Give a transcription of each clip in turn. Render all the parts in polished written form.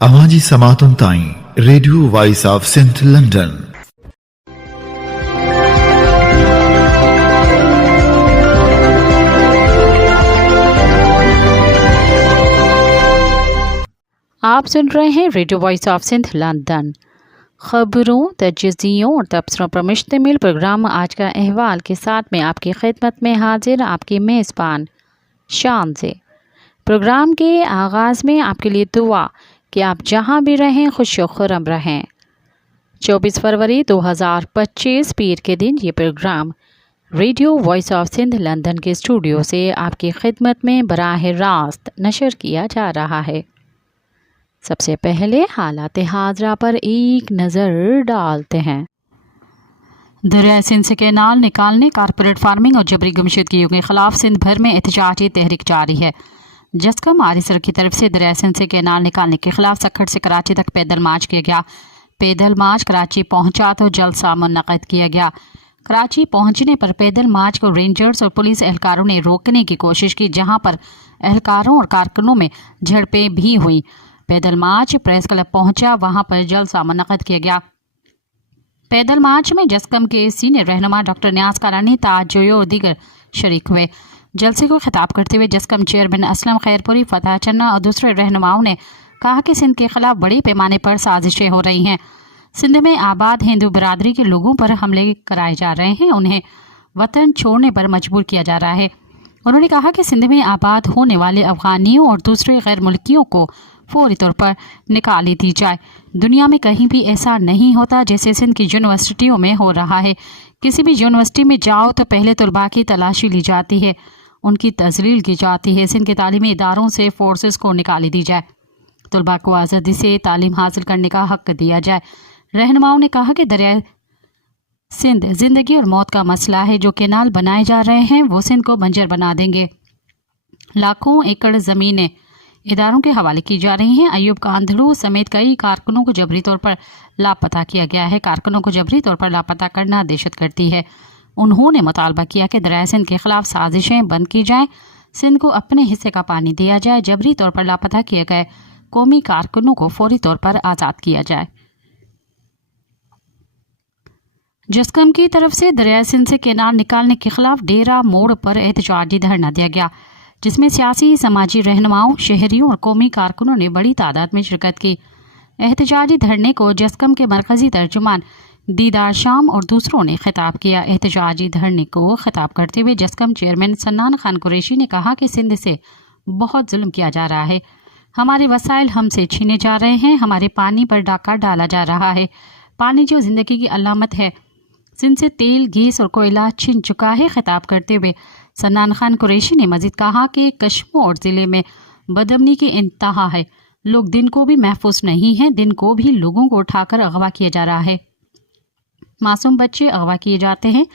आवाज़ी समातुन ताईं Radio Voice of Sindh London. आप सुन रहे हैं Radio Voice of Sindh London. खबरों, तजज़ियों और तबसरों पर मुश्तमिल प्रोग्राम आज का अहवाल के साथ में आपकी खिदमत में हाजिर आपकी मेज़बान शान से। प्रोग्राम के आगाज़ में आपके लिए दुआ कि आप जहां भी रहें खुश व खुर्रम रहें। 24 फरवरी 2025 पीर के दिन ये programme Radio Voice of Sindh London के स्टूडियो से आपकी खिदमत में बराह रास्त नशर किया जा रहा है। सबसे पहले हालात हाजरा पर एक नज़र डालते हैं। दरिया सिंध से कैनाल निकालने, कारपोरेट फार्मिंग और जबरी गुमशुदगियों के खिलाफ सिंध भर में एहतजाजी तहरीक जारी है। जस्कम आरिसर की तरफ से दरिया सिंध से कैनाल निकालने के खिलाफ सक्खड़ से कराची तक पैदल मार्च किया गया। पैदल मार्च कराची पहुंचा तो जलसा मुनक़िद किया गया। कराची पहुंचने पर पैदल मार्च को रेंजर्स और पुलिस एहलकारों ने रोकने की कोशिश की, जहां पर एहलकारों और कारकुनों में झड़पें भी हुई। पैदल मार्च प्रेस क्लब पहुंचा, वहां पर जलसा मुनक़िद किया गया। पैदल मार्च में जस्कम के सीनियर रहनुमा डॉक्टर न्याज कारानी, ताज जोयो और दीगर शरीक हुए। जलसे को खिताब करते हुए जस्कम चेयरमैन असलम खैरपुरी, फतह चन्ना और दूसरे रहनुमाओं ने कहा कि सिंध के खिलाफ बड़े पैमाने पर साजिशें हो रही हैं। सिंध में आबाद हिंदू बरादरी के लोगों पर हमले कराए जा रहे हैं, उन्हें वतन छोड़ने पर मजबूर किया जा रहा है। उन्होंने कहा कि सिंध में आबाद होने वाले अफगानियों और दूसरे गैर मुल्कियों को फौरी तौर पर निकाली दी जाए। दुनिया में कहीं भी ऐसा नहीं होता जैसे सिंध की यूनिवर्सिटियों में हो रहा है। किसी भी यूनिवर्सिटी में जाओ तो पहले तलबा की तलाशी ली जाती है, उनकी तजलील की जाती है। सिंध के तालीमी इदारों से फोर्सेस को निकाली दी जाए, तलबा को आज़ादी से तालीम हासिल करने का हक दिया जाए। रहनुमाओं ने कहा कि दरिया सिंध जिंदगी और मौत का मसला है। जो कैनाल बनाए जा रहे हैं वो सिंध को बंजर बना देंगे। लाखों एकड़ ज़मीनें इदारों के हवाले की जा रही हैं। अयूब कांधलू समेत कई कारकुनों को जबरी तौर पर लापता किया गया है। कारकुनों को जबरी तौर पर लापता करना दहशत गर्दी है। उन्होंने मुतालबा किया कि दरिया सिंध के खिलाफ साजिशें बंद की जाएं, सिंध को अपने हिस्से का पानी दिया जाए, जबरी तौर पर लापता किए गए कौमी कारकुनों को फौरी तौर पर आज़ाद किया जाए। जस्कम की तरफ से दरिया सिंध से कैनाल निकालने के खिलाफ डेरा मोड़ पर एहतजाजी धरना दिया गया, जिसमें सियासी समाजी रहनुमाओं, शहरियों और कौमी कारकुनों ने बड़ी तादाद में शिरकत की। एहतजाजी धरने को जस्कम के मरकजी तर्जुमान दीदार शाम और दूसरों ने खिताब किया। एहतजाजी धरने को खिताब करते हुए जस्कम चेयरमैन सन्नान खान कुरैशी ने कहा कि सिंध से बहुत जुल्म किया जा रहा है, हमारे वसाइल हमसे छीने जा रहे हैं, हमारे पानी पर डाका डाला जा रहा है। पानी जो जिंदगी की अलामत है, सिंध से तेल, गैस और कोयला छिन चुका है। खिताब करते हुए सन्नान खान कुरैशी ने मजीद कहा कि कश्मीर ज़िले में बदअमनी की इंतहा है। लोग दिन को भी महफूज नहीं हैं, दिन को भी लोगों को उठाकर अगवा किया जा रहा है। मासूम बच्चे अगवा किए जाते हैं।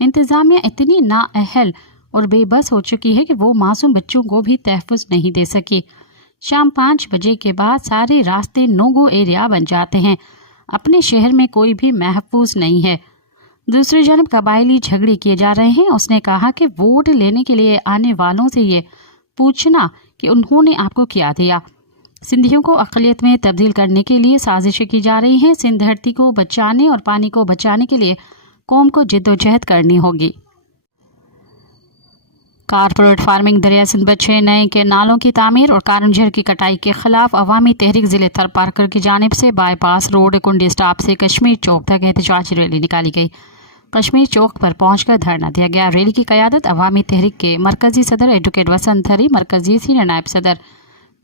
इंतज़ामिया इतनी नाअहल और बेबस हो चुकी है कि वो मासूम बच्चों को भी तहफ़्फ़ुज़ नहीं दे सकी। शाम 5 बजे के बाद सारे रास्ते नो गो एरिया बन जाते हैं। अपने शहर में कोई भी महफूज नहीं है। दूसरी जानब कबायली झगड़े किए जा रहे हैं। उसने कहा कि वोट लेने के लिए आने वालों से ये पूछना कि उन्होंने आपको क्या दिया। सिंधियों को अक़लियत में तब्दील करने के लिए साजिशें की जा रही हैं। सिंध धरती को बचाने और पानी को बचाने के लिए कौम को जिद्दोजहद करनी होगी। कारपोरेट फार्मिंग, दरिया सिंध पर 6 नए कैनालों की तामीर और कारंजर की कटाई के खिलाफ अवामी तहरीक ज़िले थरपारकर की जानिब से बाईपास रोड कुंडी स्टॉप से कश्मीर चौक तक एहतजाजी रैली निकाली गई। कश्मीर चौक पर पहुंचकर धरना दिया गया। रैली की क़यादत अवामी तहरीक के मरकज़ी सदर एडवोकेट वसंत हरी, मरकज़ी सीनियर नायब सदर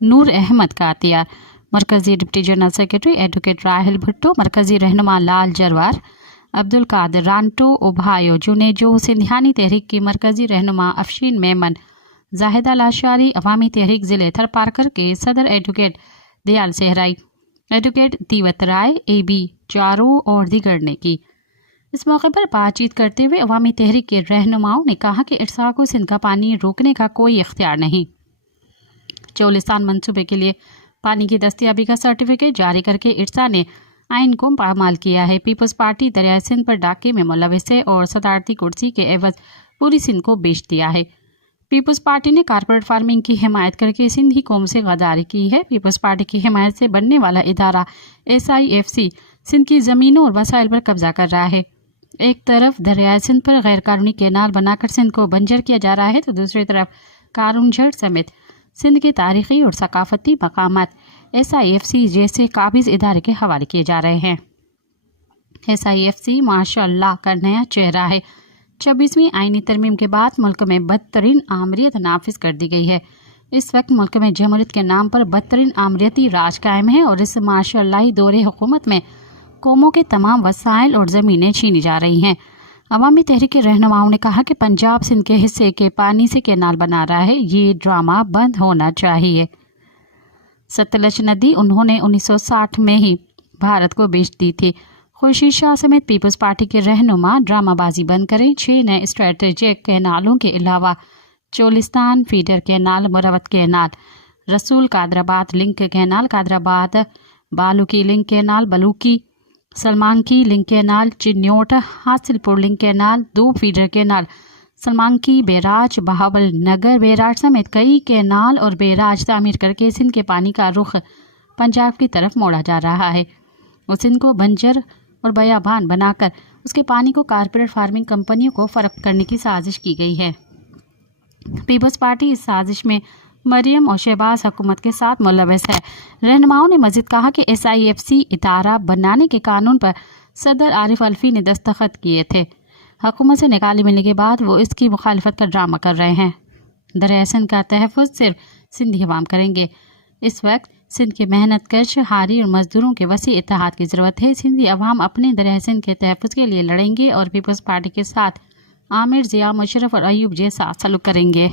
नूर अहमद कातियार, मरकज़ी deputy general secretary advocate Rahil Bhutto, मरकज़ी रहनुमा लाल जरवार, अब्दुल कादिर रांटो, उभायो जुनेजो, सिंधियानी तहरीक की मरकज़ी रहनुमा अफशीन मेमन, जाहिदा लाशारी, अवामी तहरीक ज़िले थरपारकर के सदर एडवोकेट दयाल सेहराई, एडवोकेट दीवत राय, AB चारो और दीगर ने की। इस मौके पर बातचीत करते हुए अवामी तहरीक के रहनुमाओं ने कहा कि इरसा को सिंध का पानी रोकने का कोई इख्तियार नहीं। चौलिस्तान मंसूबे के लिए पानी की दस्तियाबी का सर्टिफिकेट जारी करके इरसा ने आइन को पामाल किया है। पीपल्स पार्टी दरिया सिंध पर डाके में मुलविस है और सदारती कुर्सी के एवज पूरी सिंध को बेच दिया है। पीपल्स पार्टी ने कारपोरेट फार्मिंग की हिमायत करके सिंधी कौम से गद्दारी की है। पीपल्स पार्टी की हिमायत से बनने वाला इदारा SIFC सिंध की ज़मीनों और वसाइल पर कब्जा कर रहा है। एक तरफ दरियाए सिंध पर गैर कानूनी कैनाल बनाकर सिंध को बंजर किया जा रहा है, तो दूसरी तरफ कारूनझड़ समेत सिंध के तारीखी और सकाफती मकामात SIFC जैसे काबिज इदारे के हवाले किए जा रहे हैं। SIFC माशाअल्लाह का नया चेहरा है। 26वीं आईनी तरमीम के बाद मुल्क में बदतरीन आमरीत नाफिज कर दी गई है। इस वक्त मुल्क में जमहूरियत के नाम पर बदतरीन आमरीती राज कायम है और इस माशाअल्लाही दौरे हुकूमत में कौमों के तमाम वसाइल और ज़मीनें छीनी जा रही हैं। अवामी तहरीक के रहनुमाओं ने कहा कि पंजाब सिंध के हिस्से के पानी से कैनाल बना रहा है, ये ड्रामा बंद होना चाहिए। सतलज नदी उन्होंने 1960 में ही भारत को बेच दी थी। खुर्शीद शाह समेत पीपल्स पार्टी के रहनुमा ड्रामाबाजी बंद करें। 6 नए स्ट्रेटेजिक कैनालों के अलावा Cholistan feeder canal, Marwat canal, Rasul Qadirabad link canal, Qadirabad Balloki link canal, Balloki Sulemanki link canal, Chiniot Hasilpur link canal, 2 feeder canal, Sulemanki barrage, Bahawal नगर बैराज समेत कई कैनाल और बैराज तामीर करके सिंध के पानी का रुख पंजाब की तरफ मोड़ा जा रहा है और सिंध को बंजर और बयाबान बनाकर उसके पानी को कारपोरेट फार्मिंग कंपनियों को फरोख्त करने की साजिश की गई है। पीपल्स पार्टी इस साजिश में मरियम और शहबाज हुकूमत के साथ मुलव्वस है। रहनुमाओं ने मजीद कहा कि SIFC इदारा बनाने के कानून पर सदर आरिफ अलवी ने दस्तखत किए थे। हुकूमत से निकाली मिलने के बाद वो इसकी मुखालफत का ड्रामा कर रहे हैं। दरियाए सिंध का तहफ़्फ़ुज़ सिर्फ सिंधी अवाम करेंगे। इस वक्त सिंध के मेहनत कश हारी और मजदूरों के वसी इत्तेहाद की ज़रूरत है। सिंधी अवाम अपने दरियाए सिंध के तहफ़्फ़ुज़ के लिए लड़ेंगे और पीपल्स पार्टी के साथ आमिर, ज़िया, मुशर्रफ और अयूब जैसा सलूक करेंगे।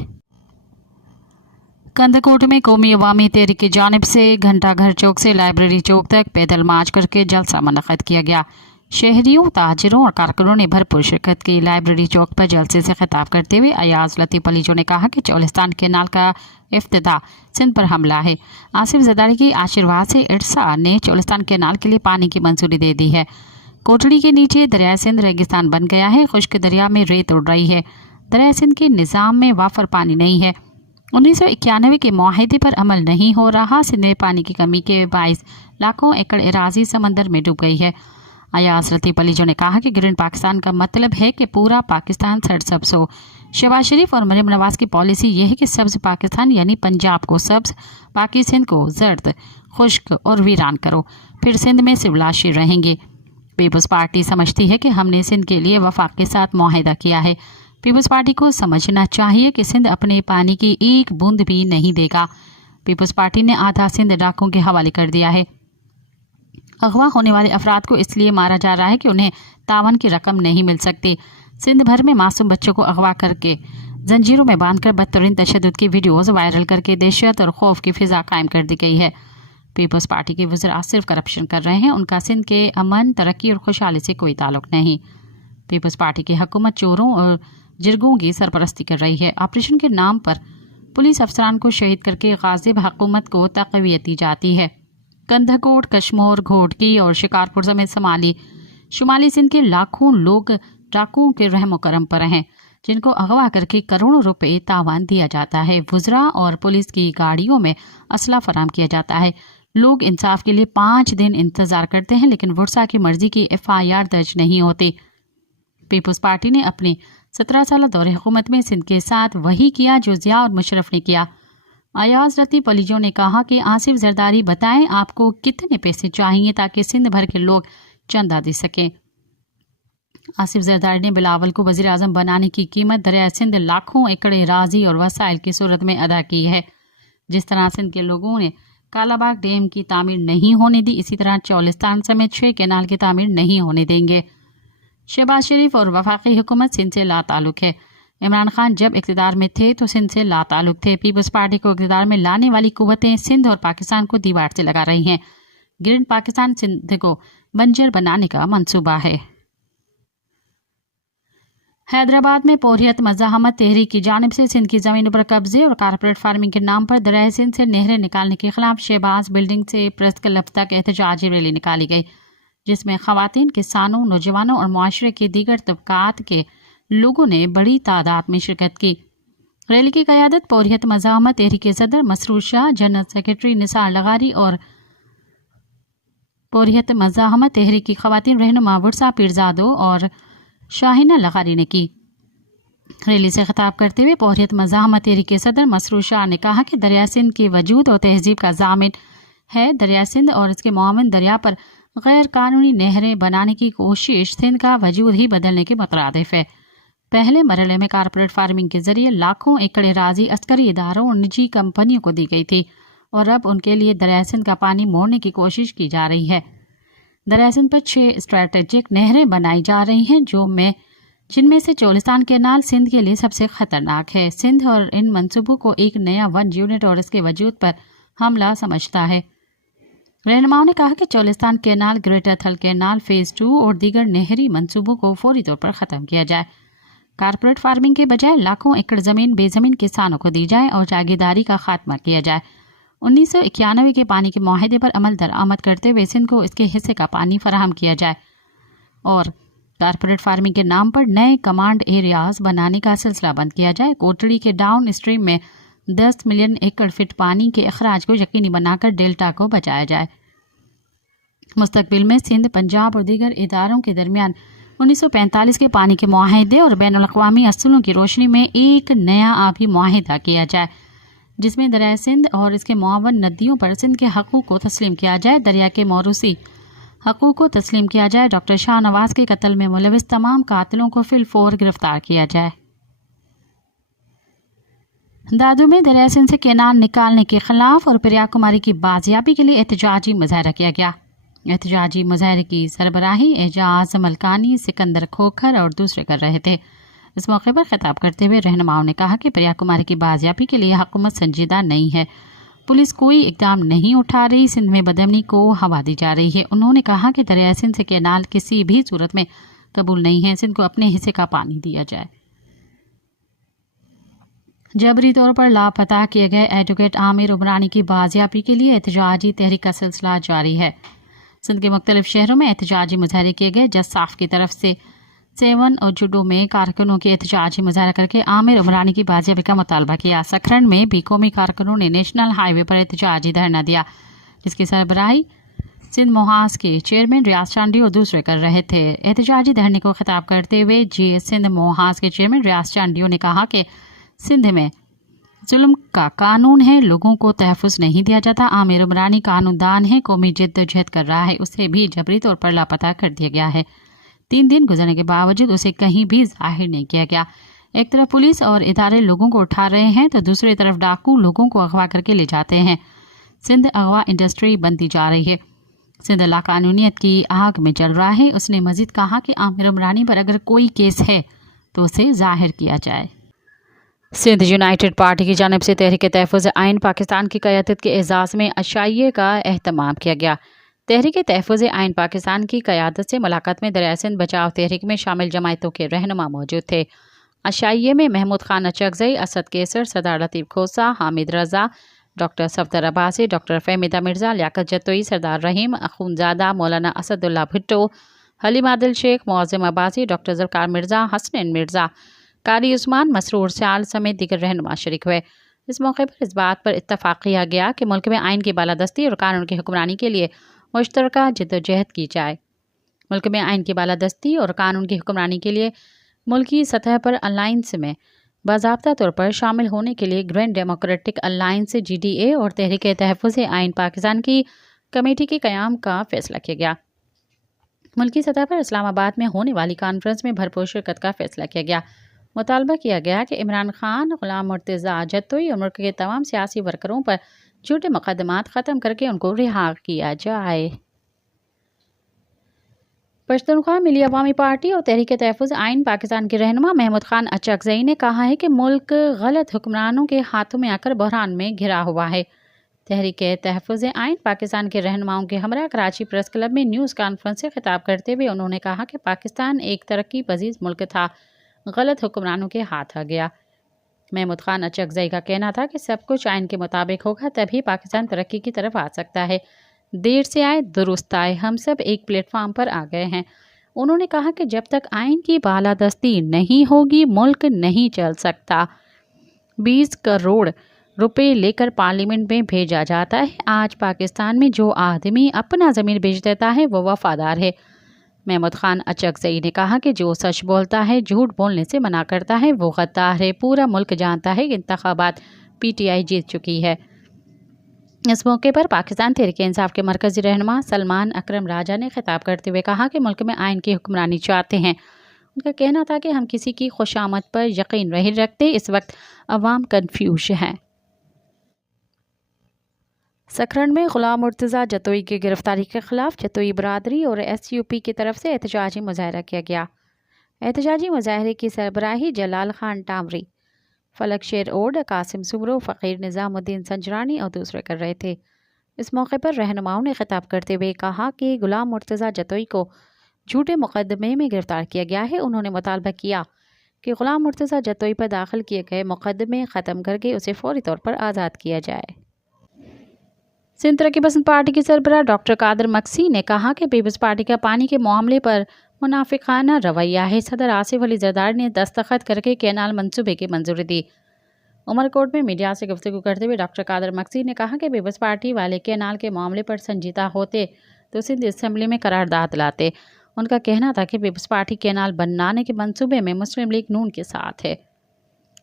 कंदकोट में कौमी अवामी तहरीक की जानिब से घंटा घर चौक से लाइब्रेरी चौक तक पैदल मार्च करके जलसा मुनक़्क़िद किया गया। शहरियों, ताजिरों और कारकुनों ने भरपूर शिरकत की। लाइब्रेरी चौक पर जलसे से खिताब करते हुए अयाज लतीफ़ अलीजो ने कहा कि चोलिस्तान कैनाल का इफ्तिदा सिंध पर हमला है। आसिफ जरदारी के आशीर्वाद से इरसा ने चोलिस्तान कैनाल के लिए पानी की मंजूरी दे दी है। कोटड़ी के नीचे दरिया सिंध रेगिस्तान बन गया है। खुश्क दरिया में रेत उड़ रही है। दरिया सिंध के निज़ाम में वाफर पानी नहीं है। 1991 के मुआहदे पर अमल नहीं हो रहा। सिंध में पानी की कमी के बाइस लाखों एकड़ एराजी समंदर में डूब गई है। अयाज लतीफ़ अलीजो ने कहा कि ग्रीन पाकिस्तान का मतलब है कि पूरा पाकिस्तान सरसब्ज हो। शहबाज शरीफ और मरियम नवाज की पॉलिसी यह है कि सब्ज पाकिस्तान यानी पंजाब को सब्ज, बाकी सिंध को जर्द, खुश्क और वीरान करो, फिर सिंध में सिवलाशी रहेंगे। पीपल्स पार्टी समझती है कि हमने सिंध के लिए वफाक के साथ मुआहदा किया है। पीपल्स पार्टी को समझना चाहिए कि सिंध अपने पानी की एक बूंद भी नहीं देगा। पीपल्स पार्टी ने आधा सिंध डाकुओं के हवाले कर दिया है। अगवा होने वाले अफराद को इसलिए मारा जा रहा है कि उन्हें तावन की रकम नहीं मिल सकती। सिंध भर में मासूम बच्चों को अगवा करके जंजीरों में बांधकर बदतरीन तशद्दुद की वीडियोज़ वायरल करके दहशत और खौफ की फिजा कायम कर दी गई है। पीपल्स पार्टी के वज़रा सिर्फ करप्शन कर रहे हैं। उनका सिंध के अमन, तरक्की और खुशहाली से कोई ताल्लुक नहीं। पीपल्स पार्टी की हुकूमत चोरों और जिरगों की सरपरस्ती कर रही है। ऑपरेशन के नाम पर पुलिस अफसरान को शहीद करके गाजिब हुकूमत को तक़वियत दी जाती है। कंदकोट, कश्मोर, घोटकी और शिकारपुर समेत शुमाली सिंध के लाखों लोग डाकुओं के रहमो करम पर हैं, जिनको अगवा करके करोड़ों रुपए तावान दिया जाता है। वुज़रा और पुलिस की गाड़ियों में असला फराम किया जाता है। लोग इंसाफ के लिए 5 दिन इंतजार करते हैं, लेकिन वुर्सा की मर्जी की FIR दर्ज नहीं होती। पीपल्स पार्टी ने अपने 17 साल दौरे हुकूमत में सिंध के साथ वही किया जो ज़िया और मुशर्रफ ने किया। अयाज लतीफ़ अलीजो ने कहा कि आसिफ जरदारी बताएं आपको कितने पैसे चाहिए ताकि सिंध भर के लोग चंदा दे सकें। आसिफ जरदारी ने बिलावल को वज़ीर आज़म बनाने की कीमत दरिया सिंध लाखों एकड़ राजी और वसाइल की सूरत में अदा की है। जिस तरह सिंध के लोगों ने कालाबाग डैम की तामीर नहीं होने दी, इसी तरह चौलिस्तान समेत 6 कैनाल की तामीर नहीं होने देंगे। शहबाज शरीफ और वफाकी हुकूमत सिंध से लाताल्लुक है। इमरान खान जब इक़्तिदार में थे तो सिंध से लाताल्लुक थे। पीपल्स पार्टी को इक़्तिदार में लाने वाली कुव्वतें सिंध और पाकिस्तान को दीवार से लगा रही हैं। ग्रीन पाकिस्तान सिंध को बंजर बनाने का मंसूबा है। हैदराबाद में पोरियत मज़ाहमत तहरीक की जानिब से सिंध की ज़मीनों पर कब्जे और कारपोरेट फार्मिंग के नाम पर दरियाए सिंध से नहरें निकालने के खिलाफ शहबाज बिल्डिंग से प्रेस क्लब तक एहतजाजी रैली निकाली गई, जिसमें ख़वातीन, किसानों, नौजवानों और मुआशरे के दीगर तबकात के लोगों ने बड़ी तादाद में शिरकत की। ریلی کی قیادت پوریت مزاحمت تحریک صدر مسرور شاہ، جنرل سیکرٹری نثار لغاری اور پوریت مزاحمت تحریک کی خواتین رہنما ورثہ پیرزادو اور شاہینہ لغاری نے کی۔ ریلی سے خطاب کرتے ہوئے پوریت مزاحمت تحریک صدر مسرور شاہ نے کہا کہ دریا سندھ کی وجود اور تہذیب کا ضامن ہے۔ دریا سندھ اور اس کے معاون دریا پر غیر قانونی نہریں بنانے کی کوشش سندھ کا وجود ہی بدلنے کے مترادف ہے۔ پہلے مرحلے میں کارپوریٹ فارمنگ کے ذریعے لاکھوں ایکڑ اراضی عسکری اداروں اور نجی کمپنیوں کو دی گئی تھی اور اب ان کے لیے دریا سندھ کا پانی موڑنے کی کوشش کی جا رہی ہے۔ دریا سندھ پر 6 اسٹریٹجک نہریں بنائی جا رہی ہیں جن میں سے چولستان کینال سندھ کے لیے سب سے خطرناک ہے۔ سندھ اور ان منصوبوں کو ایک نیا 1 یونٹ اور اس کے وجود پر حملہ سمجھتا ہے۔ رہنماؤں نے کہا کہ چولستان کینال، گریٹر تھل کینال فیز 2 اور دیگر نہری منصوبوں کو فوری طور پر ختم کیا جائے۔ کارپوریٹ فارمنگ کے بجائے لاکھوں ایکڑ زمین بے زمین کسانوں کو دی جائے اور جاگیرداری کا خاتمہ کیا جائے۔ 1991 کے پانی کے معاہدے پر عمل درآمد کرتے ہوئے سندھ کو اس کے حصے کا پانی فراہم کیا جائے اور کارپوریٹ فارمنگ کے نام پر نئے کمانڈ ایریاز بنانے کا سلسلہ بند کیا جائے۔ کوٹڑی کے ڈاؤن اسٹریم میں 10 ملین ایکڑ فٹ پانی کے اخراج کو یقینی بنا کر ڈیلٹا کو بچایا جائے۔ مستقبل میں سندھ، پنجاب اور دیگر اداروں کے درمیان 1945 کے پانی کے معاہدے اور بین الاقوامی اصولوں کی روشنی میں ایک نیا آبی معاہدہ کیا جائے جس میں دریائے سندھ اور اس کے معاون ندیوں پر سندھ کے حقوق کو تسلیم کیا جائے، دریا کے موروثی حقوق کو تسلیم کیا جائے، ڈاکٹر شاہ نواز کے قتل میں ملوث تمام قاتلوں کو فی الفور گرفتار کیا جائے۔ دادو میں دریا سندھ سے کینال نکالنے کے خلاف اور پریا کماری کی بازیابی کے لیے احتجاجی مظاہرہ کیا گیا۔ احتجاجی مظاہرے کی سربراہی اعجاز ملکانی، سکندر کھوکھر اور دوسرے کر رہے تھے۔ اس موقع پر خطاب کرتے ہوئے رہنماؤں نے کہا کہ پریا کماری کی بازیابی کے لیے حکومت سنجیدہ نہیں ہے، پولیس کوئی اقدام نہیں اٹھا رہی، سندھ میں بدامنی کو ہوا دی جا رہی ہے۔ انہوں نے کہا کہ دریا سندھ سے کینال کسی بھی صورت میں قبول نہیں ہے، سندھ کو اپنے حصے کا پانی دیا جائے۔ جبری طور پر لاپتہ کیے گئے ایڈوکیٹ عامر عمرانی کی بازیابی کے لیے احتجاجی تحریک کا سلسلہ جاری ہے۔ سندھ کے مختلف شہروں میں احتجاجی مظاہرے کیے گئے۔ جساف کی طرف سے 7 اور جوڈو میں کارکنوں کے احتجاجی مظاہرہ کر کے عامر عمرانی کی بازیابی کا مطالبہ کیا۔ سکھرن میں بھی قومی کارکنوں نے نیشنل ہائی وے پر احتجاجی دھرنا دیا جس کی سربراہی سندھ محاذ کے چیئرمین ریاض چانڈی اور دوسرے کر رہے تھے۔ احتجاجی دھرنے کو خطاب کرتے ہوئے سندھ محاذ کے چیئرمین ریاض چانڈیوں نے کہا کہ سندھ میں ظلم کا قانون ہے، لوگوں کو تحفظ نہیں دیا جاتا۔ عامر عمرانی قانون دان ہے، قومی جد و جہد کر رہا ہے، اسے بھی جبری طور پر لاپتہ کر دیا گیا ہے۔ 3 دن گزرنے کے باوجود اسے کہیں بھی ظاہر نہیں کیا گیا۔ ایک طرف پولیس اور ادارے لوگوں کو اٹھا رہے ہیں تو دوسری طرف ڈاکو لوگوں کو اغوا کر کے لے جاتے ہیں۔ سندھ اغوا انڈسٹری بنتی جا رہی ہے، سندھ لاقانونیت کی آگ میں جل رہا ہے۔ اس نے مزید کہا کہ عامر عمرانی پر اگر کوئی کیس ہے تو اسے ظاہر کیا جائے۔ سندھ یونائیٹڈ پارٹی کی جانب سے تحریک تحفظ آئین پاکستان کی قیادت کے اعزاز میں عشائیے کا اہتمام کیا گیا۔ تحریک تحفظ آئین پاکستان کی قیادت سے ملاقات میں دریائے سندھ بچاؤ تحریک میں شامل جماعتوں کے رہنما موجود تھے۔ عشائیے میں محمود خان اچکزئی، اسد کیسر، سردار لطیف کھوسہ، حامد رضا، ڈاکٹر صفدر عباسی، ڈاکٹر فہمیدہ مرزا، لیاقت جتوئی، سردار رحیم اخونزادہ، مولانا اسد اللہ بھٹو، حلیم عادل شیخ، معظم عباسی، ڈاکٹر ذوالفقار مرزا، حسنین مرزا، قاری عثمان، مسرور سیال سمیت دیگر رہنما شریک ہوئے۔ اس موقع پر اس بات پر اتفاق کیا گیا کہ ملک میں آئین کی بالادستی اور قانون کی حکمرانی کے لیے مشترکہ جدوجہد کی جائے۔ ملک میں آئین کی بالادستی اور قانون کی حکمرانی کے لیے ملکی سطح پر الائنس میں باضابطہ طور پر شامل ہونے کے لیے گرینڈ ڈیموکریٹک الائنس GDA اور تحریک تحفظ آئین پاکستان کی کمیٹی کے قیام کا فیصلہ کیا گیا۔ ملکی سطح پر اسلام آباد میں ہونے والی کانفرنس میں بھرپور شرکت کا فیصلہ کیا گیا۔ مطالبہ کیا گیا کہ عمران خان، غلام مرتضیٰ جتوئی اور ملک کے تمام سیاسی ورکروں پر جھوٹے مقدمات ختم کر کے ان کو رہا کیا جائے۔ پشتونخوا ملی عوامی پارٹی اور تحریک تحفظ آئین پاکستان کے رہنما محمود خان اچکزئی نے کہا ہے کہ ملک غلط حکمرانوں کے ہاتھوں میں آ کر بحران میں گھرا ہوا ہے۔ تحریک تحفظ آئین پاکستان کے رہنماؤں کے ہمراہ کراچی پریس کلب میں نیوز کانفرنس سے خطاب کرتے ہوئے انہوں نے کہا کہ پاکستان ایک ترقی پذیر ملک تھا، غلط حکمرانوں کے ہاتھ آ گیا۔ محمود خان اچکزئی کا کہنا تھا کہ سب کچھ آئین کے مطابق ہوگا تبھی پاکستان ترقی کی طرف آ سکتا ہے۔ دیر سے آئے درست آئے، ہم سب ایک پلیٹ فارم پر آ گئے ہیں۔ انہوں نے کہا کہ جب تک آئین کی بالادستی نہیں ہوگی ملک نہیں چل سکتا۔ 20 करोड़ रुपए लेकर पार्लियामेंट में भेजा जाता है। आज पाकिस्तान में जो आदमी अपना ज़मीन बेच देता है वो वफादार है। महमूद खान अचकज़ई ने कहा कि जो सच बोलता है, झूठ बोलने से मना करता है, वो गद्दार है। पूरा मुल्क जानता है कि इंतखाबात PTI जीत चुकी है। इस मौके पर पाकिस्तान तहरीक-ए-इंसाफ के मरकज़ी रहनुमा सलमान अकरम राजा ने खिताब करते हुए कहा कि मुल्क में आइन की हुक्मरानी चाहते हैं। उनका कहना था कि हम किसी की खुशामद पर यकीन नहीं रखते, इस वक्त अवाम कन्फ्यूज हैं। सकरन में गुलाम मुर्तज़ा जतोई की गिरफ्तारी के खिलाफ जतोई बरादरी और SUP की तरफ से एहतजाजी मुजाहरा किया गया। एहतजाजी मुजाहरे की सरबराही जलाल खान टामरी, फलक शेर ओड, कासिम सुमरो, फ़कीर निज़ामुद्दीन संजरानी और दूसरे कर रहे थे। इस मौके पर रहनुमाओं ने खिताब करते हुए कहा कि गुलाम मुर्तज़ा जतोई को झूठे मुकदमे में गिरफ्तार किया गया है। उन्होंने मुतालबा किया कि गुलाम मुर्तज़ा जतोई पर दाखिल किए गए मुकदमे ख़त्म करके उसे फौरी तौर पर आज़ाद किया जाए। सिंध तरक्की पसंद पार्टी की सरबराह डॉक्टर कादर मक्सी ने कहा कि पीपल्स पार्टी का पानी के मामले पर मुनाफिकाना रवैया है। सदर आसिफ अली जरदारी ने दस्तखत करके कैनाल मंसूबे की मंजूरी दी। उमरकोट में मीडिया से गुफ्तगू करते हुए डॉक्टर कादर मक्सी ने कहा कि पीपल्स पार्टी वाले कैनाल के मामले पर संजीदा होते तो सिंध असम्बली में करारदाद लाते। उनका कहना था कि पीपल्स पार्टी कैनाल बनाने के मंसूबे में मुस्लिम लीग नून के साथ है।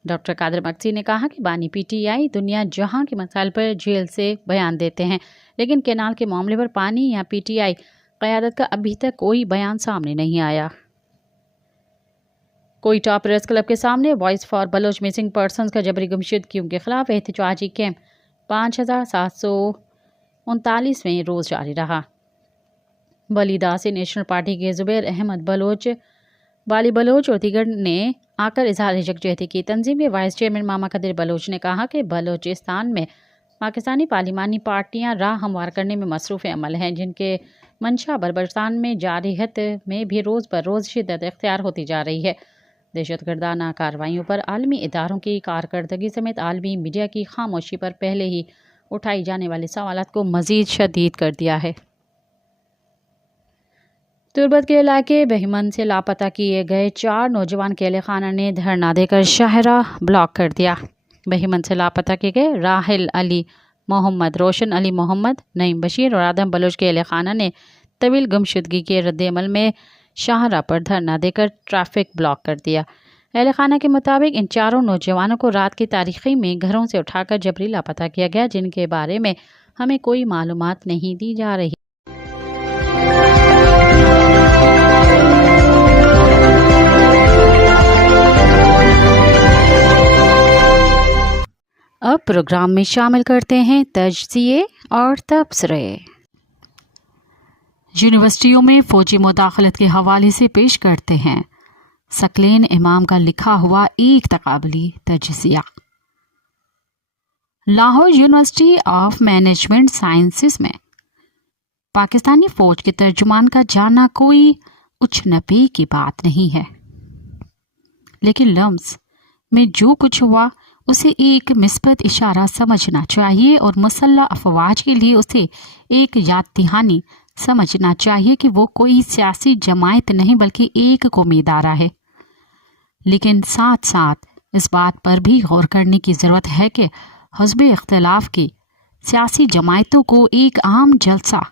डॉक्टर कादर मक्सी ने कहा कि बानी PTI दुनिया जहां के मसाइल पर जेल से बयान देते हैं, लेकिन कैनाल के मामले पर पानी या PTI क़यादत का अभी तक कोई बयान सामने नहीं आया। कोयटा प्रेस क्लब के सामने Voice for Baloch Missing Persons का जबरी गुमशुदगियों के खिलाफ एहतजाजी कैंप 5739वें रोज़ जारी रहा। वलीदा से नेशनल पार्टी के ज़ुबैर अहमद बलोच, वाली बलोच और दीगर ने आकर इजहार यकजहती की। तंजीम के वाइस चेयरमैन मामा कदीर बलोच ने कहा कि बलोचिस्तान में पाकिस्तानी पार्लिमानी पार्टियां राह हमवार करने में मसरूफ़ अमल हैं, जिनके मंशा बलूचिस्तान में जारहियत में भी रोज़ बर रोज़ शिद्दत इख्तियार होती जा रही है। दहशतगर्दाना कार्रवाइयों पर आलमी इदारों की कारकर्दगी समेत आलमी मीडिया की खामोशी पर पहले ही उठाई जाने वाले सवालात को मज़ीद शदीद कर दिया है। तुर्बत के इलाके बहिमन से लापता किए गए 4 नौजवान के अहले खाना ने धरना देकर शाहरा ब्लॉक कर दिया। बहिमन से लापता किए गए राहिल अली मोहम्मद, रोशन अली मोहम्मद, नईम बशीर और आदम बलोच के अहले खाना ने तवील गुमशुदगी के रद्द-ए-अमल में शाहरा पर धरना देकर ट्रैफिक ब्लॉक कर दिया। अहले खाना के मुताबिक इन 4 नौजवानों को रात की तारीखी में घरों से उठाकर जबरी लापता किया गया, जिनके बारे में हमें कोई मालूमात नहीं दी जा रही। अब प्रोग्राम में शामिल करते हैं तजज़िये और तबसरे। यूनिवर्सिटियों में फ़ौजी मुदाखलत के हवाले से पेश करते हैं सकलेन इमाम का लिखा हुआ एक तकाबली तजज़िया। Lahore university of management sciences में पाकिस्तानी फ़ौज के तर्जुमान का जाना कोई उचनपे की बात नहीं है, लेकिन लम्स में जो कुछ हुआ उसे एक मिस्बत इशारा समझना चाहिए और मुसल्लह अफवाज के लिए उसे एक याद दहानी समझना चाहिए कि वो कोई सियासी जमायत नहीं बल्कि एक कौमी इदारा है। लेकिन साथ साथ इस बात पर भी गौर करने की ज़रूरत है कि हस्ब इख्तिलाफ की सियासी जमायतों को एक आम जलसा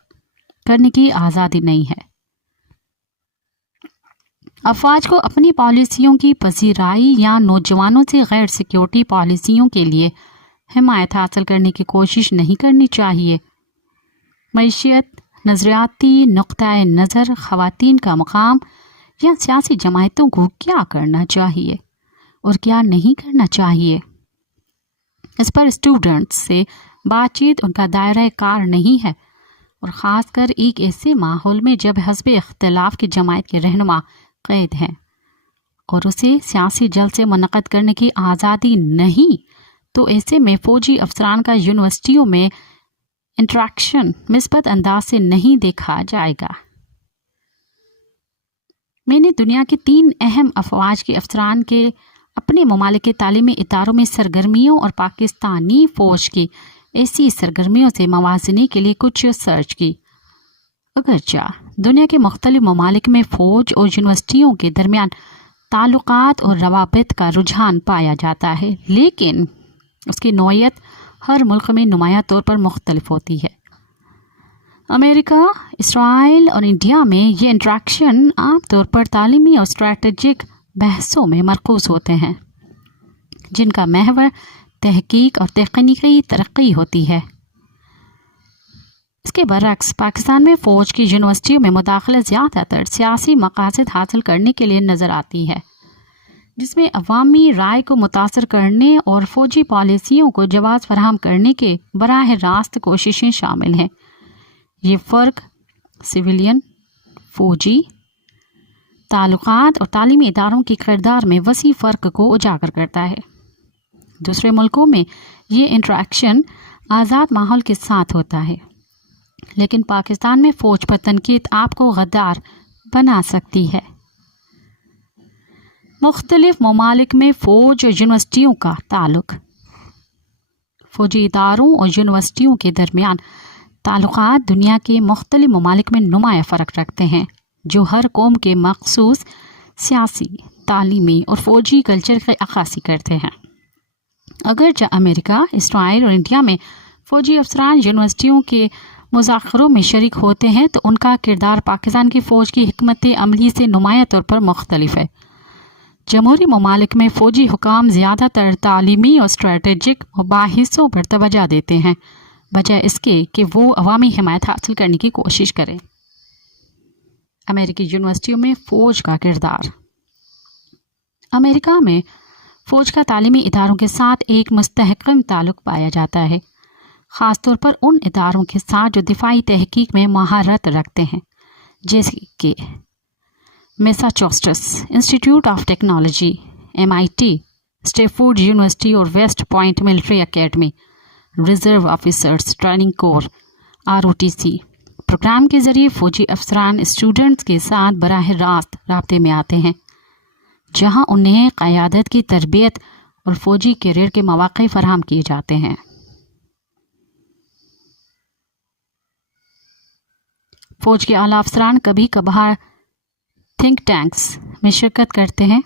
करने की आज़ादी नहीं है। अफवाज को अपनी पॉलिसियों की पजीराई या नौजवानों से गैर सिक्योरिटी पॉलिसियों के लिए हिमायत हासिल करने की कोशिश नहीं करनी चाहिए। मईशियत, नज़रियाती नुक्ता नज़र, ख़वातीन का मुकाम या सियासी जमायतों को क्या करना चाहिए और क्या नहीं करना चाहिए, इस पर स्टूडेंट्स से बातचीत उनका दायरा कार नहीं है, और ख़ासकर एक ऐसे माहौल में जब हस्ब इख्तिलाफ की जमायत के रहनुमा कैद हैं और उसे सियासी जलसे मुनक़द करने की आज़ादी नहीं, तो ऐसे में फ़ौजी अफसरान का यूनिवर्सिटियों में इंटरेक्शन मिस्बत अंदाज से नहीं देखा जाएगा। मैंने दुनिया के 3 अहम अफवाज के अफसरान के अपने ममालिक के तालीमी इदारों में सरगर्मियों और पाकिस्तानी फ़ौज की ऐसी सरगर्मियों से मवाज़ने के लिए कुछ सर्च की। अगरचा दुनिया के मुख्तलिफ ममालिक में फ़ौज और यूनिवर्सिटियों के दरमियान ताल्लुकात और रवाबित का रुझान पाया जाता है, लेकिन उसकी नौयत हर मुल्क में नुमाया तौर पर मुख्तलिफ होती है। अमेरिका, इसराइल और इंडिया में ये इंट्रैक्शन आमतौर पर तालीमी और स्ट्रैटेजिक बहसों में मरकूज़ होते हैं, जिनका महवर तहकीक और तकनीकी तरक्की होती है। इसके बरक्स पाकिस्तान में फ़ौज की यूनिवर्सिटियों में मुदाखलत ज़्यादातर सियासी मकासद हासिल करने के लिए नज़र आती है, जिसमें अवामी राय को मुतासर करने और फ़ौजी पॉलिसियों को जवाब फराहम करने के बराह रास्त कोशिशें शामिल हैं। ये फ़र्क सिविलियन, फ़ौजी ताल्लुकात और तालीमी इदारों के किरदार में वसी फ़र्क को उजागर करता है। दूसरे मुल्कों में ये इंटरेक्शन आज़ाद माहौल के साथ होता है, लेकिन पाकिस्तान में फ़ौज पर तनकीद आपको गद्दार बना सकती है। मुख्तलिफ ममालिक में फ़ौज और यूनिवर्सिटियों का ताल्लुक। फ़ौजी इदारों और यूनिवर्सिटियों के दरमियान ताल्लुकात दुनिया के मुख्तलिफ ममालिक में नुमाया फ़र्क रखते हैं, जो हर कौम के मखसूस सियासी, तालीमी और फ़ौजी कल्चर की अक्कासी करते हैं। अगरचे अमेरिका, इसराइल और इंडिया में फ़ौजी अफसरान यूनिवर्सिटियों के मुज़ाकरों में शरीक होते हैं, तो उनका किरदार पाकिस्तान की फ़ौज की हिकमत अमली से नुमाया तौर पर मुख्तलिफ है। जमहूरी ममालिक में फ़ौजी हुकाम ज़्यादातर तालीमी और स्ट्रैटेजिक मबाहिसों पर तवज्जो देते हैं, बजाय इसके कि वो अवामी हिमायत हासिल करने की कोशिश करें। अमेरिकी यूनिवर्सिटियों में फ़ौज का किरदार। अमेरिका में फ़ौज का तालीमी इदारों के साथ एक मुस्तहकम ताल्लुक़ पाया जाता है, ख़ास तौर पर उन इदारों के साथ जो दिफाई तहकीक में महारत रखते हैं, जैसे कि Massachusetts institute of technology, MIT, Stanford university और West Point military academy, reserve officers training corps ROTC program के ज़रिए फ़ौजी अफसरान स्टूडेंट्स के साथ बराह रास्त राब्ते में आते हैं, जहां उन्हें क़यादत की तरबियत और फ़ौजी करियर के मौक़े फराहम किए जाते हैं। फ़ौज के आला अफसरान कभी कभार थिंक टैंक्स में शिरकत करते हैं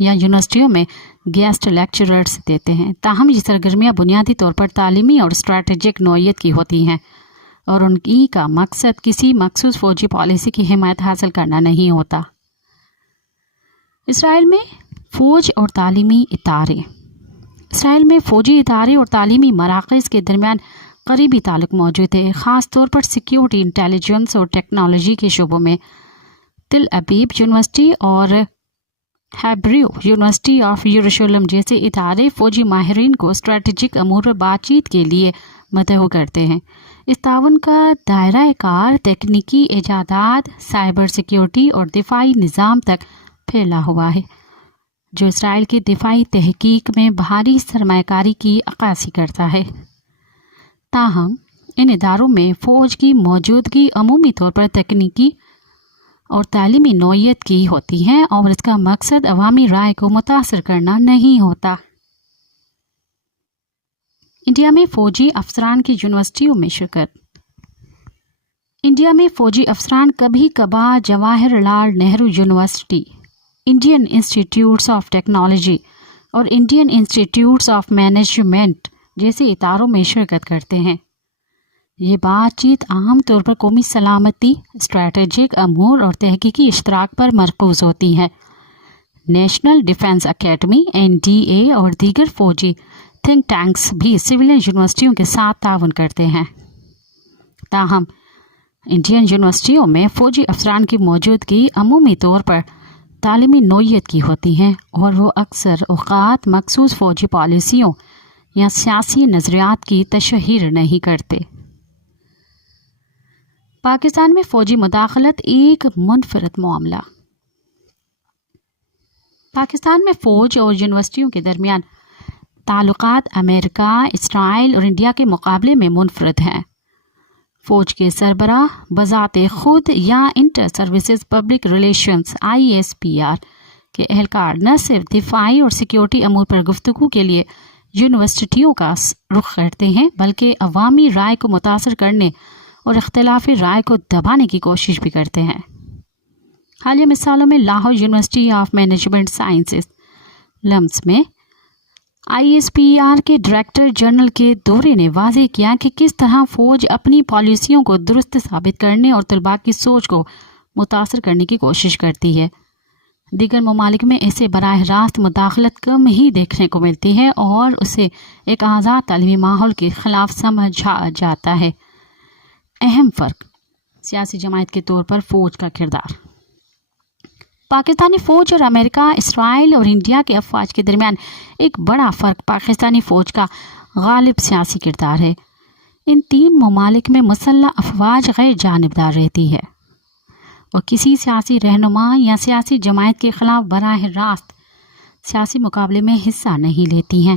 या यूनिवर्सिटियों में गेस्ट लेक्चरर्स देते हैं। ताहम ये सरगर्मियाँ बुनियादी तौर पर तालीमी और स्ट्रैटेजिक नौइयत की होती हैं और उनकी का मकसद किसी मखसूस फ़ौजी पॉलिसी की हिमायत हासिल करना नहीं होता। इसराइल में फ़ौज और तालीमी इदारे। इसराइल में फ़ौजी इदारे और तालीमी मराकज़ के दरमियान करीबी ताल्लुक़ मौजूद है, ख़ास तौर पर सिक्योरिटी, इंटेलिजेंस और टेक्नोलॉजी के शोबों में। तिल अबीब यूनिवर्सिटी और हेब्रू यूनिवर्सिटी ऑफ यरूशलेम जैसे इदारे फ़ौजी माहिरीन को स्ट्रैटेजिक अमूर पर बातचीत के लिए मदऊ करते हैं। इस ताउन का दायरा कार तकनीकी इजादात, साइबर सिक्योरिटी और दिफाई निज़ाम तक फैला हुआ है, जो इसराइल की दिफाई तहकीक में भारी सरमायाकारी की अक्कासी करता है। ताहम इन इदारों में फ़ौज की मौजूदगी अमूमी तौर पर तकनीकी और तालीमी नौइयत की होती है और इसका मकसद अवामी राय को मुतासर करना नहीं होता। इंडिया में फ़ौजी अफसरान की यूनिवर्सिटियों में शिरकत। इंडिया में फ़ौजी अफसरान कभी कभार Jawaharlal Nehru university, Indian institutes of technology और इंडियन इंस्टीट्यूट्स ऑफ मैनेजमेंट जैसे इदारों में शिरकत करते हैं। ये बातचीत आम तौर पर कौमी सलामती, स्ट्रैटेजिक अमूर और तहकीकी इश्तराक पर मरकूज़ होती है। नेशनल डिफेंस अकेडमी NDA और दीगर फ़ौजी थिंक टैंक्स भी सिविलियन यूनिवर्सिटियों के साथ ताउन करते हैं। ताहम इंडियन यूनिवर्सिटियों में फ़ौजी अफसरान की मौजूदगी अमूमी तौर पर तालीमी नौइयत की होती हैं और वो अक्सर औक़ात मखसूस फ़ौजी पॉलिसियों या सियासी नज़रियात की तशहीर नहीं करते। पाकिस्तान में फ़ौजी मुदाखलत एक मुनफरद मामला। पाकिस्तान में फ़ौज और यूनिवर्सिटियों के दरमियान ताल्लुकात अमेरिका, इसराइल और इंडिया के मुकाबले में मुनफरद हैं। फ़ौज के सरबराह बज़ाते खुद या inter services public relations ISPR के एहलकार न सिर्फ दिफाई और सिक्योरिटी अमूर पर गुफ्तगू के लिए यूनिवर्सिटियों का रुख करते हैं, बल्कि अवामी राय को मुतासर करने और इख्तिलाफी राय को दबाने की कोशिश भी करते हैं। حالیہ مثالوں میں Lahore university of management sciences لمس میں ISPR کے ڈائریکٹر جنرل کے دورے نے واضح کیا کہ کس طرح فوج اپنی پالیسیوں کو درست ثابت کرنے اور طلباء کی سوچ کو متاثر کرنے کی کوشش کرتی ہے۔ دیگر ممالک میں اسے براہ راست مداخلت کم ہی دیکھنے کو ملتی ہے اور اسے ایک آزاد تعلیمی ماحول کے خلاف سمجھا جاتا ہے۔ اہم فرق، سیاسی جماعت کے طور پر فوج کا کردار۔ پاکستانی فوج اور امریکہ، اسرائیل اور انڈیا کے افواج کے درمیان ایک بڑا فرق پاکستانی فوج کا غالب سیاسی کردار ہے۔ ان تین ممالک میں مسلح افواج غیر جانبدار رہتی ہے اور کسی سیاسی رہنما یا سیاسی جماعت کے خلاف براہ راست سیاسی مقابلے میں حصہ نہیں لیتی ہیں۔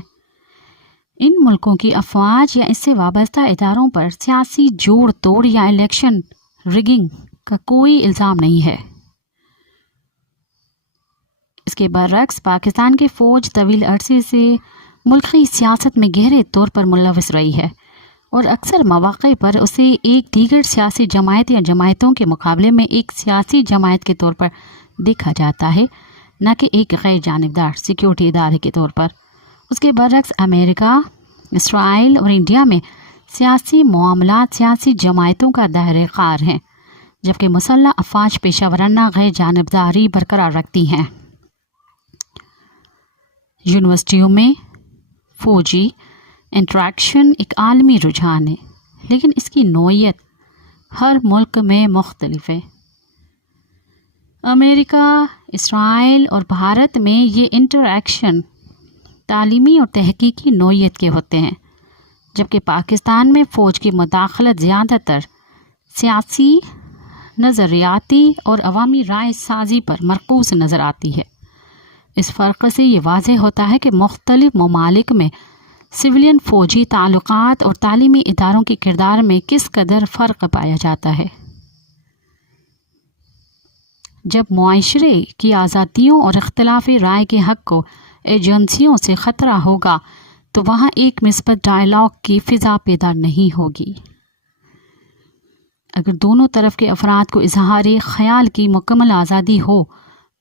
ان ملکوں کی افواج یا اس سے وابستہ اداروں پر سیاسی جوڑ توڑ یا الیکشن رگنگ کا کوئی الزام نہیں ہے۔ اس کے برعکس پاکستان کی فوج طویل عرصے سے ملکی سیاست میں گہرے طور پر ملوث رہی ہے اور اکثر مواقع پر اسے ایک دیگر سیاسی جماعت یا جماعتوں کے مقابلے میں ایک سیاسی جماعت کے طور پر دیکھا جاتا ہے، نہ کہ ایک غیر جانبدار سیکیورٹی ادارے کے طور پر۔ اس کے برعکس امریکہ، اسرائیل اور انڈیا میں سیاسی معاملات سیاسی جماعتوں کا دائرہ کار ہیں، جبکہ مسلح افواج پیشہ ورانہ غیر جانبداری برقرار رکھتی ہیں۔ یونیورسٹیوں میں فوجی انٹریکشن ایک عالمی رجحان ہے، لیکن اس کی نوعیت ہر ملک میں مختلف ہے۔ امریکہ، اسرائیل اور بھارت میں یہ انٹریکشن تعلیمی اور تحقیقی نوعیت کے ہوتے ہیں، جبکہ پاکستان میں فوج کی مداخلت زیادہ تر سیاسی، نظریاتی اور عوامی رائے سازی پر مرکوز نظر آتی ہے۔ اس فرق سے یہ واضح ہوتا ہے کہ مختلف ممالک میں سویلین فوجی تعلقات اور تعلیمی اداروں کے کردار میں کس قدر فرق پایا جاتا ہے۔ جب معاشرے کی آزادیوں اور اختلاف رائے کے حق کو ایجنسیوں سے خطرہ ہوگا تو وہاں ایک مثبت ڈائیلاگ کی فضا پیدا نہیں ہوگی۔ اگر دونوں طرف کے افراد کو اظہار خیال کی مکمل آزادی ہو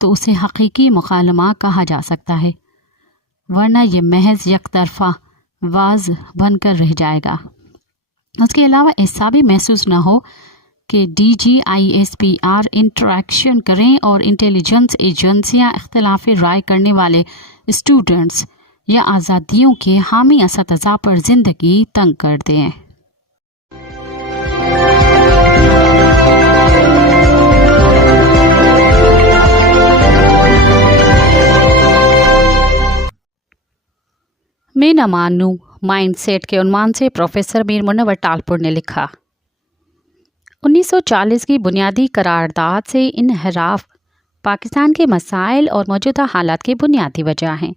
تو اسے حقیقی مکالمہ کہا جا سکتا ہے، ورنہ یہ محض یک طرفہ واز بن کر رہ جائے گا۔ اس کے علاوہ ایسا بھی محسوس نہ ہو کہ DGISPR انٹریکشن کریں اور انٹیلیجنس ایجنسیاں اختلاف رائے کرنے والے اسٹوڈنٹس یا آزادیوں کے حامی اساتذہ پر زندگی تنگ کر دیں۔ میں نہ مانوں مائنڈ سیٹ کے عنوان سے پروفیسر میر منور ٹالپور نے لکھا، 1940 کی بنیادی قرارداد سے انحراف پاکستان کے مسائل اور موجودہ حالات کی بنیادی وجہ ہیں۔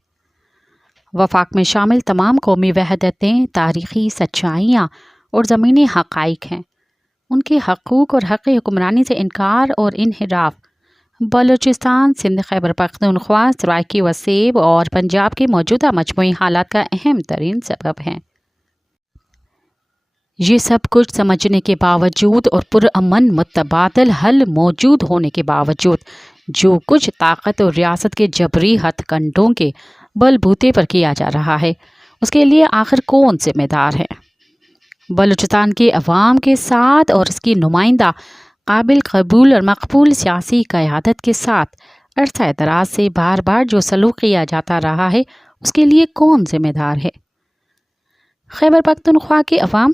وفاق میں شامل تمام قومی وحدتیں تاریخی سچائیاں اور زمینی حقائق ہیں۔ ان کے حقوق اور حق حکمرانی سے انکار اور انحراف بلوچستان، سندھ، خیبر پختونخوا، سرائیکی و سیب اور پنجاب کے موجودہ مجموعی حالات کا اہم ترین سبب ہے۔ یہ سب کچھ سمجھنے کے باوجود اور پرامن متبادل حل موجود ہونے کے باوجود جو کچھ طاقت اور ریاست کے جبری ہتھ کنڈوں کے بل بوتے پر کیا جا رہا ہے، اس کے لیے آخر کون ذمہ دار ہے؟ بلوچستان کے عوام کے ساتھ اور اس کی نمائندہ قابل قبول اور مقبول سیاسی قیادت کے ساتھ عرصہ دراز سے بار بار جو سلوک کیا جاتا رہا ہے، اس کے لیے کون ذمہ دار ہے؟ خیبر پختونخوا کے عوام،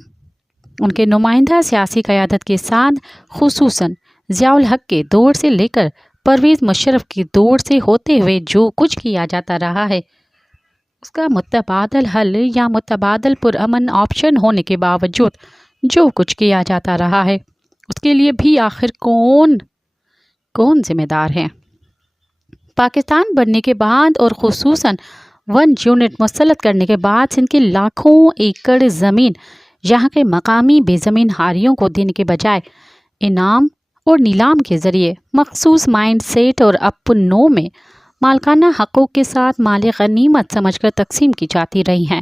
ان کے نمائندہ سیاسی قیادت کے ساتھ خصوصاً ضیاء الحق کے دور سے لے کر پرویز مشرف کے دور سے ہوتے ہوئے جو کچھ کیا جاتا رہا ہے، اس کا متبادل حل یا متبادل پرامن آپشن ہونے کے باوجود جو کچھ کیا جاتا رہا ہے، اس کے لیے بھی آخر کون ذمہ دار ہے؟ پاکستان بننے کے بعد اور خصوصاً 1 یونٹ مسلط کرنے کے بعد سندھ کے لاکھوں ایکڑ زمین یہاں کے مقامی بے زمین ہاریوں کو دینے کے بجائے انعام اور نیلام کے ذریعے مخصوص مائنڈ سیٹ اور اپنوں میں مالکانہ حقوق کے ساتھ مال غنیمت سمجھ کر تقسیم کی جاتی رہی ہیں،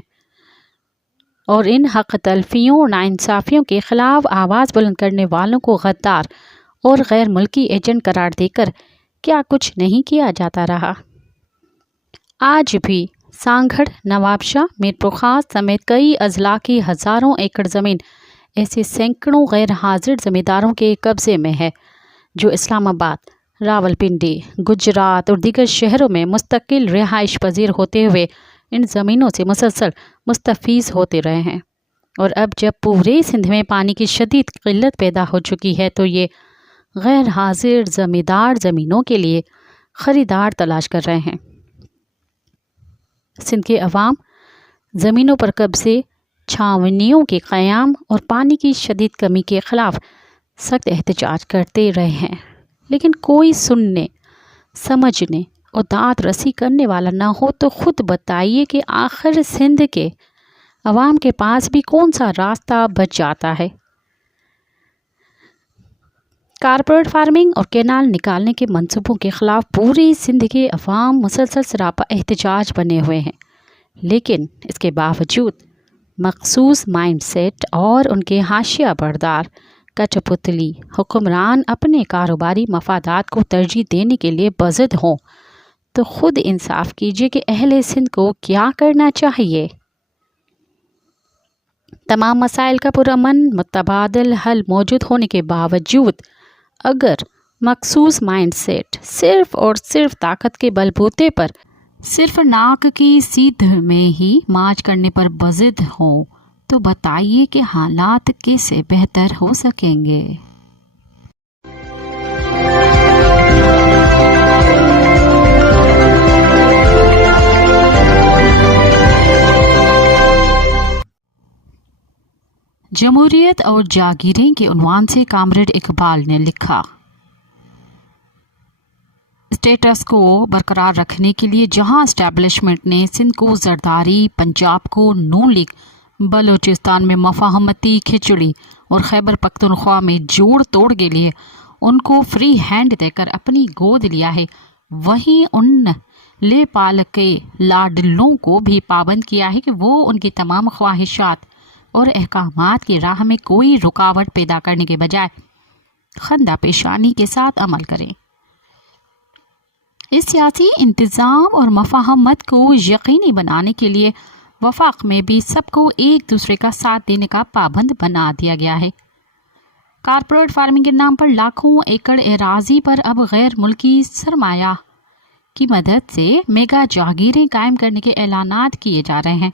اور ان حق تلفیوں اور ناانصافیوں کے خلاف آواز بلند کرنے والوں کو غدار اور غیر ملکی ایجنٹ قرار دے کر क्या कुछ नहीं किया जाता रहा? आज भी सांगढ़, नवाबशाह, मीरपुर खास समेत कई अजला की हज़ारों एकड़ ज़मीन ऐसे सैकड़ों गैर हाजिर ज़मींदारों के कब्ज़े में है जो इस्लामाबाद, रावलपिंडी, गुजरात और दीगर शहरों में मुस्तकिल रिहाइश पजीर होते हुए इन ज़मीनों से मुसलसल मुस्तफ़ीज़ होते रहे हैं। और अब जब पूरे सिंध में पानी की शदीद किल्लत पैदा हो चुकी है तो ये गैर हाजिर ज़मींदार ज़मीनों के लिए ख़रीदार तलाश कर रहे हैं। सिंध के अवाम ज़मीनों पर कब्ज़े, छावनियों के क़याम और पानी की शदीद कमी के ख़िलाफ़ सख्त एहतजाज करते रहे हैं, लेकिन कोई सुनने, समझने और दाद रसी करने वाला ना हो। तो ख़ुद बताइए कि आखिर सिंध के अवाम के पास भी कौन सा रास्ता बच जाता है? कारपोरेट फार्मिंग और कैनाल निकालने के मंसूबों के ख़िलाफ़ पूरे सिंध के अवाम मुसलसल सरापा एहतजाज बने हुए हैं, लेकिन इसके बावजूद मखसूस माइंडसेट और उनके हाशिया बरदार कठपुतली हुक्मरान अपने कारोबारी मफादात को तरजीह देने के लिए बज़द हों। तो ख़ुद इंसाफ कीजिए कि अहले सिंध को क्या करना चाहिए? तमाम मसाइल का पुरअमन मुतबादिल हल मौजूद होने के बावजूद अगर मखसूस माइंडसेट सिर्फ़ और सिर्फ ताकत के बलबूते पर सिर्फ नाक की सीध में ही माच करने पर बज़द हो, तो बताइए कि हालात कैसे बेहतर हो सकेंगे? जमहूरियत और जागीरें के उन्वान से कामरेड इकबाल ने लिखा, स्टेटस को बरकरार रखने के लिए जहां एस्टैब्लिशमेंट ने सिंध को जरदारी, पंजाब को नून लीग, बलूचिस्तान में मफाहमती खिचड़ी और खैबर पख्तूनख्वा में जोड़ तोड़ के लिए उनको फ्री हैंड देकर अपनी गोद लिया है, वहीं उन ले पाल के लाडलों को भी पाबंद किया है कि वो उनकी तमाम ख्वाहिशात और अहकामात की राह में कोई रुकावट पैदा करने के बजाय खंदा पेशानी के साथ अमल करें। इस सियासी इंतज़ाम और मफाहमत को यकीनी बनाने के लिए वफाक में भी सबको एक दूसरे का साथ देने का पाबंद बना दिया गया है। कारपोरेट फार्मिंग के नाम पर लाखों एकड़ एराजी पर अब गैर मुल्की सरमाया की मदद से मेगा जागीरें कायम करने के ऐलानात किए जा रहे हैं।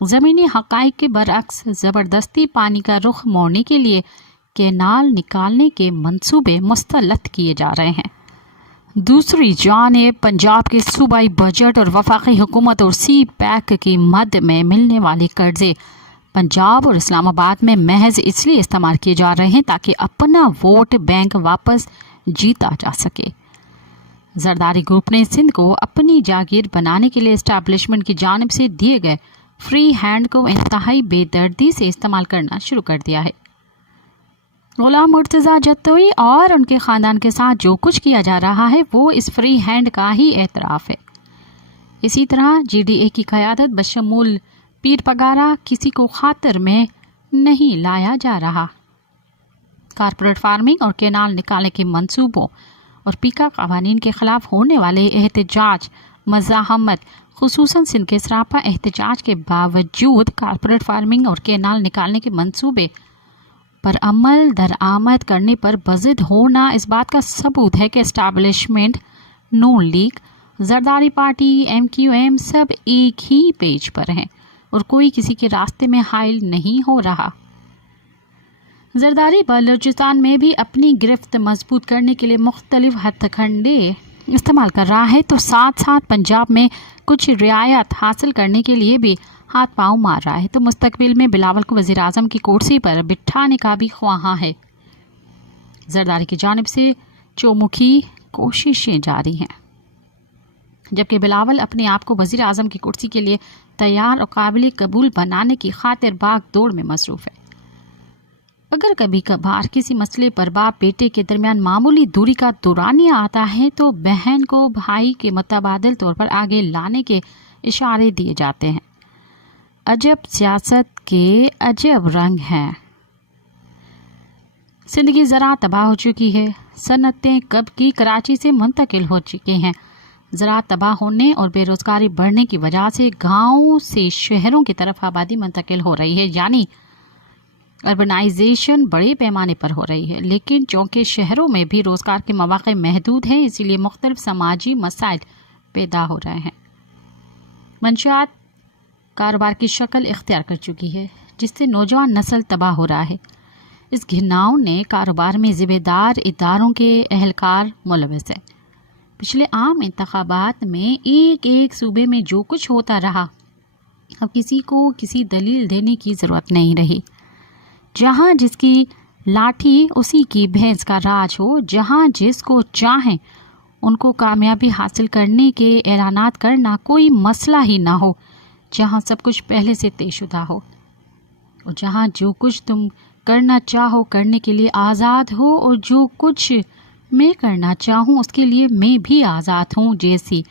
ज़मीनी हक़ाइक़ के बरअक्स ज़बरदस्ती पानी का रुख मोड़ने के लिए कैनाल निकालने के मंसूबे मुस्तलत किए जा रहे हैं। दूसरी जानिब पंजाब के सूबाई बजट और वफाकी हुकूमत और सी पैक की मद में मिलने वाले कर्जे पंजाब और इस्लामाबाद में महज इसलिए इस्तेमाल किए जा रहे हैं ताकि अपना वोट बैंक वापस जीता जा सके। जरदारी ग्रुप ने सिंध को अपनी जागीर बनाने के लिए एस्टैब्लिशमेंट की जानिब से दिए गए फ्री हैंड को इंतहाई बेदर्दी से इस्तेमाल करना शुरू कर दिया है। गुलाम मुर्तज़ा जत्तोई और उनके ख़ानदान के साथ जो कुछ किया जा रहा है वो इस फ्री हैंड का ही एतराफ़ है। इसी तरह GDA की क़यादत बशमूल पीर पगारा किसी को खातर में नहीं लाया जा रहा। कारपोरेट फार्मिंग और कैनाल निकालने के मंसूबों और पीका क़वानीन के ख़िलाफ़ होने वाले एहतजाज मज़ाहमत खुसूसन सिंध के सरापा एहतजाज के बावजूद कारपोरेट फार्मिंग और कैनाल निकालने के मंसूबे पर अमल दरामद करने पर बज़द होना इस बात का सबूत है कि एस्टैब्लिशमेंट, नून लीग, जरदारी पार्टी, MQM सब एक ही पेज पर हैं और कोई किसी के रास्ते में हाइल नहीं हो रहा। जरदारी बलूचिस्तान में भी अपनी गिरफ्त मजबूत करने के लिए मुख्तलिफ हथकंडे इस्तेमाल कर रहा है, तो साथ साथ पंजाब में कुछ रियायत हासिल करने के लिए भी हाथ पांव मार रहा है, तो मुस्तकबिल में बिलावल को वज़ीर आज़म की कुर्सी पर बिठाने का भी ख्वाहा है। जरदारी की जानिब से चौमुखी कोशिशें जारी हैं, जबकि बिलावल अपने आप को वज़ीर आज़म की कुर्सी के लिए तैयार और काबिल कबूल बनाने की खातिर भाग दौड़ में मसरूफ़ है। अगर कभी कभार किसी मसले पर बाप बेटे के दरमियान मामूली दूरी का दौरानिया आता है तो बहन को भाई के मुतबादिल तौर पर आगे लाने के इशारे दिए जाते हैं। अजब सियासत के अजब रंग हैं। سندھ کی زراعت تباہ ہو چکی ہے، صنعتیں کب کی کراچی سے منتقل ہو چکے ہیں۔ زراعت تباہ ہونے اور بے روزگاری بڑھنے کی وجہ سے گاؤں سے شہروں کی طرف آبادی منتقل ہو رہی ہے، یعنی اربنائزیشن بڑے پیمانے پر ہو رہی ہے۔ لیکن چونکہ شہروں میں بھی روزگار کے مواقع محدود ہیں، اسی لیے مختلف سماجی مسائل پیدا ہو رہے ہیں۔ منشیات کاروبار کی شکل اختیار کر چکی ہے، جس سے نوجوان نسل تباہ ہو رہا ہے۔ اس گھناؤنے کاروبار میں ذمہ دار اداروں کے اہلکار ملوث ہیں۔ پچھلے عام انتخابات میں ایک صوبے میں جو کچھ ہوتا رہا، اب کسی کو کسی دلیل دینے کی ضرورت نہیں رہی۔ جہاں جس کی لاٹھی اسی کی بھینس کا راج ہو، جہاں جس کو چاہیں ان کو کامیابی حاصل کرنے کے اعلانات کرنا کوئی مسئلہ ہی نہ ہو، جہاں سب کچھ پہلے سے طے شدہ ہو، اور جہاں جو کچھ تم کرنا چاہو کرنے کے لیے آزاد ہو، اور جو کچھ میں کرنا چاہوں اس کے لیے میں بھی آزاد ہوں جیسی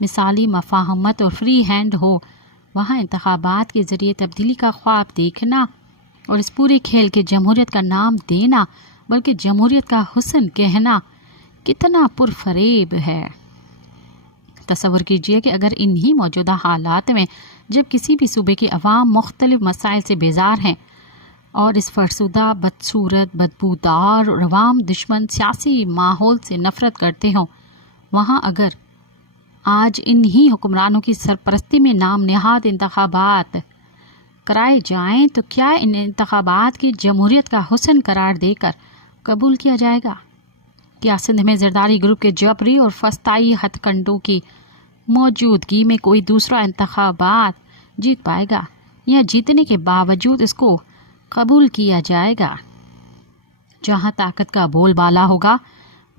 مثالی مفاہمت اور فری ہینڈ ہو، وہاں انتخابات کے ذریعے تبدیلی کا خواب دیکھنا اور اس پورے کھیل کے جمہوریت کا نام دینا بلکہ جمہوریت کا حسن کہنا کتنا پرفریب ہے۔ تصور کیجئے کہ اگر انہی موجودہ حالات میں جب کسی بھی صوبے کی عوام مختلف مسائل سے بیزار ہیں اور اس فرسودہ، بدصورت، بدبودار اور عوام دشمن سیاسی ماحول سے نفرت کرتے ہوں، وہاں اگر آج انہی حکمرانوں کی سرپرستی میں نام نہاد انتخابات کرائے جائیں تو کیا ان انتخابات کی جمہوریت کا حسن قرار دے کر قبول کیا جائے گا؟ کیا سندھ میں زرداری گروپ کے جبری اور فسطائی ہتھ کنڈوں کی موجودگی میں کوئی دوسرا انتخابات جیت پائے گا، یا جیتنے کے باوجود اس کو قبول کیا جائے گا؟ جہاں طاقت کا بول بالا ہوگا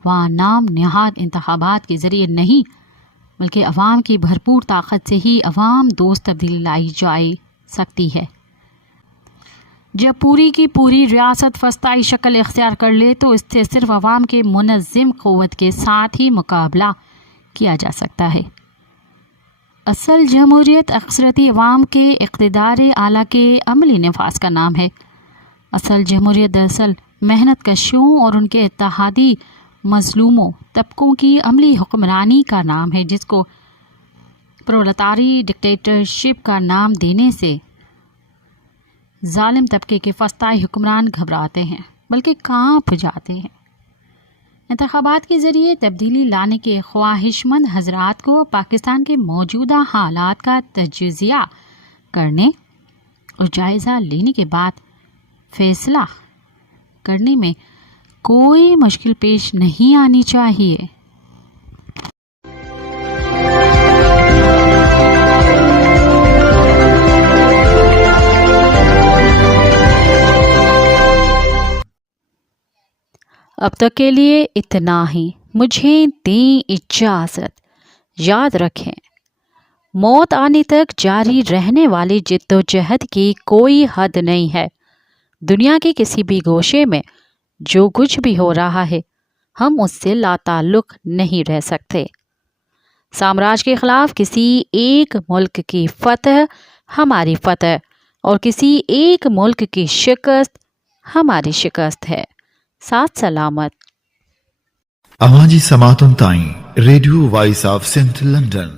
وہاں نام نہاد انتخابات کے ذریعے نہیں بلکہ عوام کی بھرپور طاقت سے ہی عوام دوست تبدیلی لائی جا سکتی ہے۔ جب پوری کی پوری ریاست فسطائی شکل اختیار کر لے تو اس سے صرف عوام کے منظم قوت کے ساتھ ہی مقابلہ کیا جا سکتا ہے۔ اصل جمہوریت اکثریتی عوام کے اقتدار اعلیٰ کے عملی نفاذ کا نام ہے۔ اصل جمہوریت دراصل محنت کشوں اور ان کے اتحادی مظلوموں طبقوں کی عملی حکمرانی کا نام ہے، جس کو پرولتاری ڈکٹیٹرشپ کا نام دینے سے ظالم طبقے کے فسطائی حکمران گھبراتے ہیں بلکہ کانپ جاتے ہیں۔ انتخابات کے ذریعے تبدیلی لانے کے خواہش مند حضرات کو پاکستان کے موجودہ حالات کا تجزیہ کرنے اور جائزہ لینے کے بعد فیصلہ کرنے میں کوئی مشکل پیش نہیں آنی چاہیے۔ اب تک کے لیے اتنا ہی، مجھے دیں اجازت۔ یاد رکھیں، موت آنے تک جاری رہنے والی جد و جہد کی کوئی حد نہیں ہے۔ دنیا کے کسی بھی گوشے میں جو کچھ بھی ہو رہا ہے، ہم اس سے لا تعلق نہیں رہ سکتے۔ سامراج کے خلاف کسی ایک ملک کی فتح ہماری فتح، اور کسی ایک ملک کی شکست ہماری شکست ہے۔ ساتھ سلامت۔ اماجی سماعتن تائیں Radio Voice of Sindh London